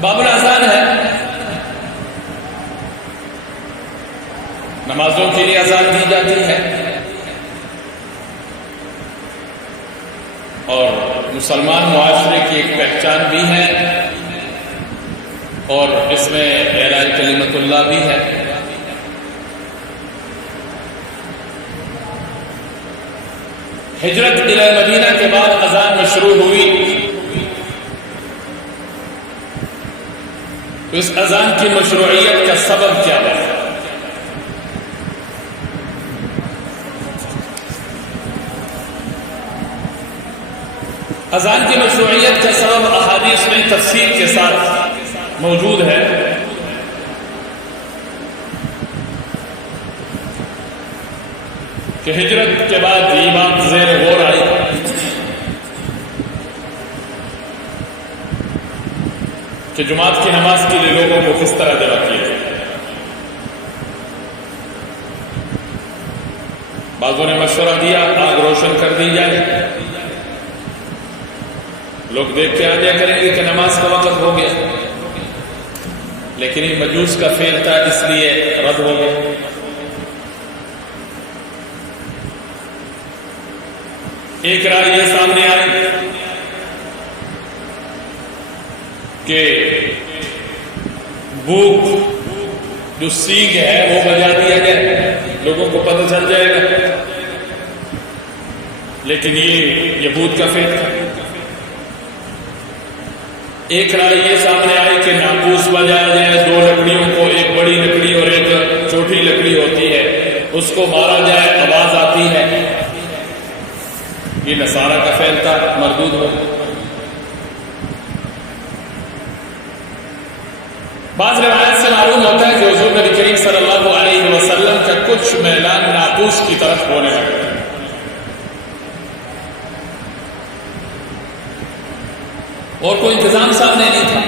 باب الاذان ہے، نمازوں کے لیے اذان دی جاتی ہے اور مسلمان معاشرے کی ایک پہچان بھی ہے اور اس میں اعلاء کلمت اللہ بھی ہے۔ ہجرت الی مدینہ کے بعد اذان مشروع ہوئی تو اس اذان کی مشروعیت کا سبب کیا ہے؟ اذان کی مشروعیت کا سبب احادیث میں تفصیل کے ساتھ موجود ہے۔ کہ ہجرت کے بعد یہ بات زیر غور آئی کہ جماعت کی نماز کے لیے لوگوں کو کس طرح جمع کیا جائے۔ بعضوں نے مشورہ دیا آگ روشن کر دی جائے، لوگ دیکھ کے آ جایا کریں گے کہ نماز کا وقت ہو گیا، لیکن یہ مجوس کا فعل تھا اس لیے رد ہو گیا۔ ایک رائے یہ سامنے آئی کہ بھوک جو سینگ ہے وہ بجا دیا جائے، لوگوں کو پتہ چل جائے گا، لیکن یہ یہود کا فعل تھا۔ ایک رائے یہ سامنے آئی کہ ناقوس بجایا جائے، دو لکڑیوں کو، ایک بڑی لکڑی اور ایک چھوٹی لکڑی ہوتی ہے، اس کو مارا جائے، آواز آتی ہے، یہ نصارہ کا فعل تھا، مردود ہو۔ بعض روایت سے معلوم ہوتا ہے کہ حضور نبی کریم صلی اللہ علیہ وسلم کا کچھ میلان ناقوس کی طرف ہونے لگا۔ اور کوئی انتظام سامنے نہیں تھا۔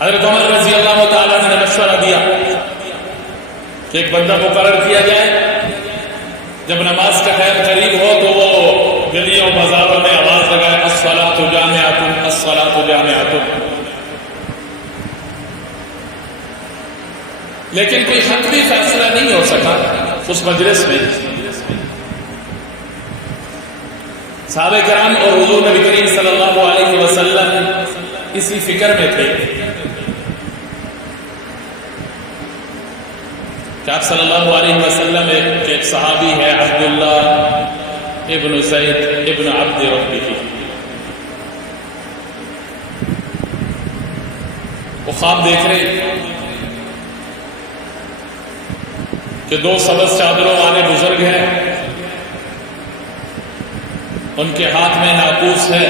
حضرت عمر رضی اللہ تعالیٰ نے مشورہ دیا کہ ایک بندہ مقرر کیا جائے، جب نماز کا ٹائم قریب ہو تو وہ گلیوں بازاروں میں آواز لگائے، الصلاۃ جامعۃ الصلاۃ جامعۃ۔ لیکن کوئی حتمی فیصلہ نہیں ہو سکا اس مجلس میں۔ صحابہ کرام اور حضور نبی کریم صلی اللہ علیہ وسلم اسی فکر میں تھے کہ آپ صلی اللہ علیہ وسلم ایک صحابی ہے عبداللہ ابن زید ابن عبد ربہ، وہ خواب دیکھ رہے کہ دو سبز چادروں والے بزرگ ہیں، ان کے ہاتھ میں ناقوس ہے۔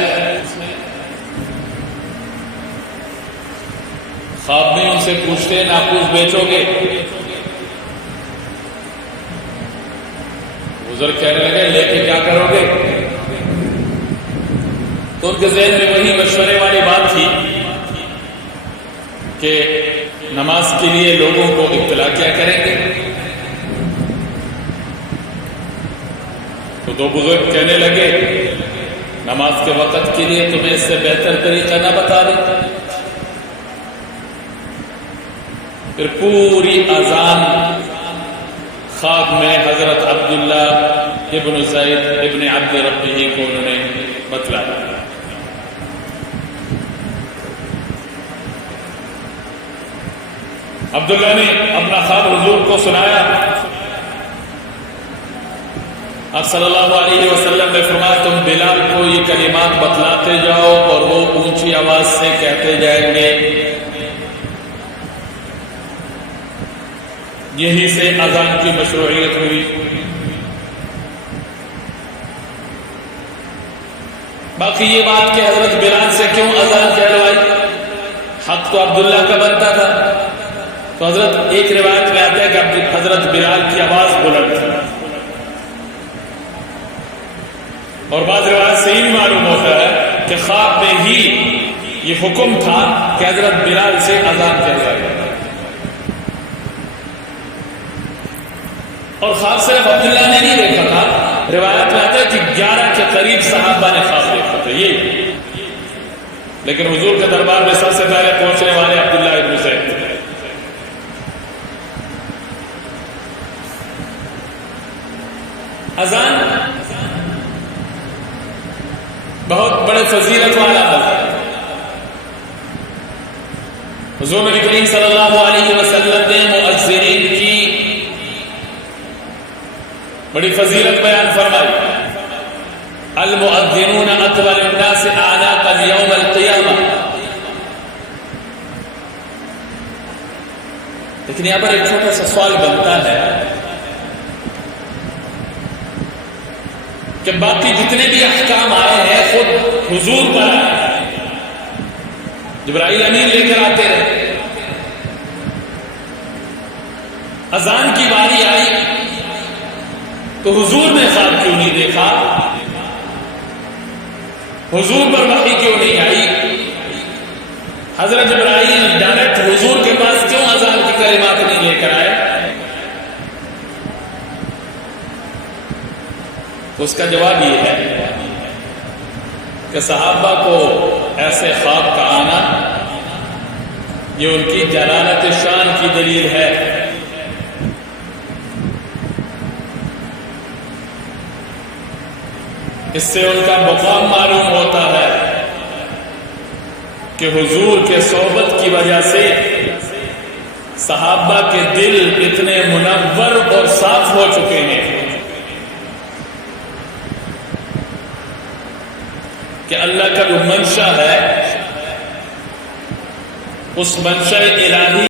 خواب میں ان سے پوچھتے ناقوس بیچو گے؟ بزرگ کہنے لگے لے کے کیا کرو گے؟ تو ان کے ذہن میں وہی مشورے والی بات تھی کہ نماز کے لیے لوگوں کو اطلاع کیا کریں گے؟ تو دو بزرگ کہنے لگے نماز کے وقت کے لیے تمہیں اس سے بہتر طریقہ نہ بتا دیں۔ پھر پوری اذان خواب میں حضرت عبداللہ ابن زید ابن عبد ربہ کو انہوں نے بتلایا۔ عبداللہ نے اپنا خواب حضور کو سنایا۔ آپ صلی اللہ علیہ وسلم نے فرمایا تم بلال کو یہ کلمات بتلاتے جاؤ اور وہ اونچی آواز سے کہتے جائیں گے، یہی سے اذان کی مشروعیت ہوئی۔ باقی یہ بات کہ حضرت بلال سے کیوں اذان کہلوائی، حق تو عبداللہ کا بنتا تھا، تو حضرت ایک روایت میں آتا ہے کہ حضرت بلال کی آواز بلند تھی، اور بعض روایت سے یہ بھی معلوم ہوتا ہے کہ خواب میں ہی یہ حکم تھا کہ حضرت بلال سے اذان کہلوائی۔ اور خواب صرف عبداللہ نے نہیں دیکھا تھا، روایت میں آتا ہے کہ 11 کے قریب صحابہ نے خواب دیکھا تھا۔ یہ لیکن حضور کے دربار میں سب سے پہلے پہنچنے والے عبداللہ ابن زید. اذان بہت بڑے فضیلت والا ہے. حضور نبی کریم صلی اللہ علیہ وسلم نے مؤذنین کی بڑی فضیلت بیان فرمائی. المؤذنون اطول الناس اعناقا یوم القیامہ. لیکن یہاں پر ایک چھوٹا سا سوال بنتا ہے کہ باقی جتنے بھی احکام آئے ہیں خود حضور پر آئے، جبرائیل امین لے کر آتے رہے. اذان کی باری آئی تو حضور نے خواب کیوں نہیں دیکھا؟ حضور پر وحی کیوں نہیں آئی؟ حضرت جبرائیل ڈائریکٹ حضور کے پاس کیوں اذان کی کلمات نہیں لے کر آئے؟ اس کا جواب یہ ہے کہ صحابہ کو ایسے خواب کا آنا یہ ان کی جلالت شان کی دلیل ہے. اس سے ان کا مقام معلوم ہوتا ہے کہ حضور کے صحبت کی وجہ سے صحابہ کے دل اتنے منور اور صاف ہو چکے ہیں کہ اللہ کا جو منشا ہے اس منشا الہی